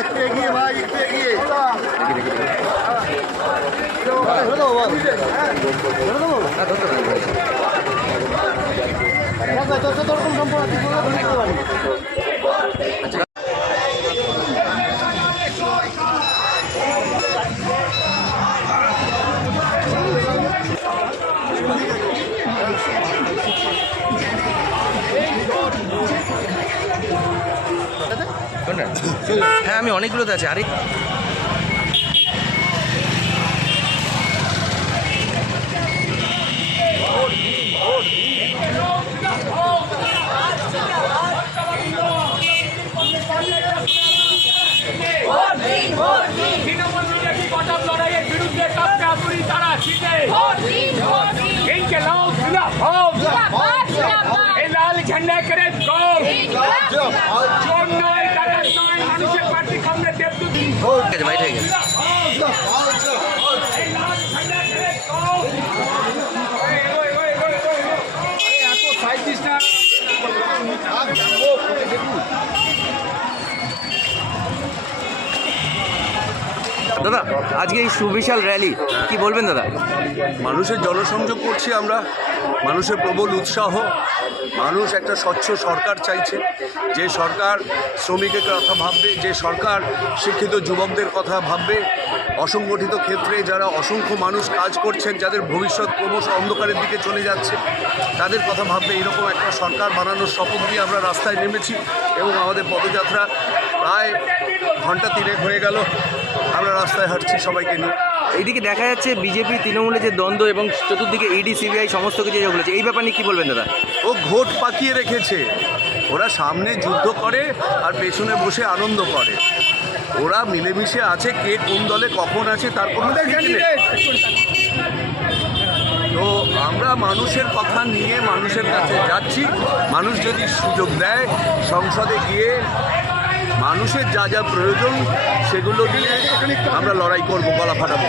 একটু এগিয়ে ভাই একটু এগিয়ে কোনটা? হ্যাঁ আমি অনেকগুলোতে আছি। আরে লাল দল। চোর নয় টাকার নয় মানুষের পার্টি সামনে দেবদূত। ঠিক আছে দাদা, আজকে এই সুবিশাল র্যালি, কি বলবেন দাদা? মানুষের জনসংযোগ করছি আমরা, মানুষের প্রবল উৎসাহ, মানুষ একটা স্বচ্ছ সরকার চাইছে। যে সরকার শ্রমিকের কথা ভাববে, যে সরকার শিক্ষিত যুবকদের কথা ভাববে, অসংগঠিত ক্ষেত্রে যারা অসংখ্য মানুষ কাজ করছেন, যাদের ভবিষ্যৎ ক্রমশ অন্ধকারের দিকে চলে যাচ্ছে, তাদের কথা ভাববে, এরকম একটা সরকার বানানোর শপথ নিয়ে আমরা রাস্তায় নেমেছি এবং আমাদের পদযাত্রা প্রায় ঘণ্টা তিনেক হয়ে গেল। আমরা রাস্তায় হাঁটছি সবাইকে নিয়ে। এইদিকে দেখা যাচ্ছে বিজেপি তৃণমূলের যে দ্বন্দ্ব এবং চতুর্দিকে ইডি সিবিআই সমস্ত কিছু যে বলেছে এই ব্যাপার নিয়ে কী বলবেন দাদা? ও ঘোট পাকিয়ে রেখেছে। ওরা সামনে যুদ্ধ করে আর পেছনে বসে আনন্দ করে। ওরা মিলেমিশে আছে কে কোন দলে কখন আছে তার কোনো। তো আমরা মানুষের কথা নিয়ে মানুষের কাছে যাচ্ছি। মানুষ যদি সুযোগ দেয় সংসদে গিয়ে মানুষের যা যা প্রয়োজন সেগুলো নিয়ে আমরা লড়াই করব গলা ফাটাবো।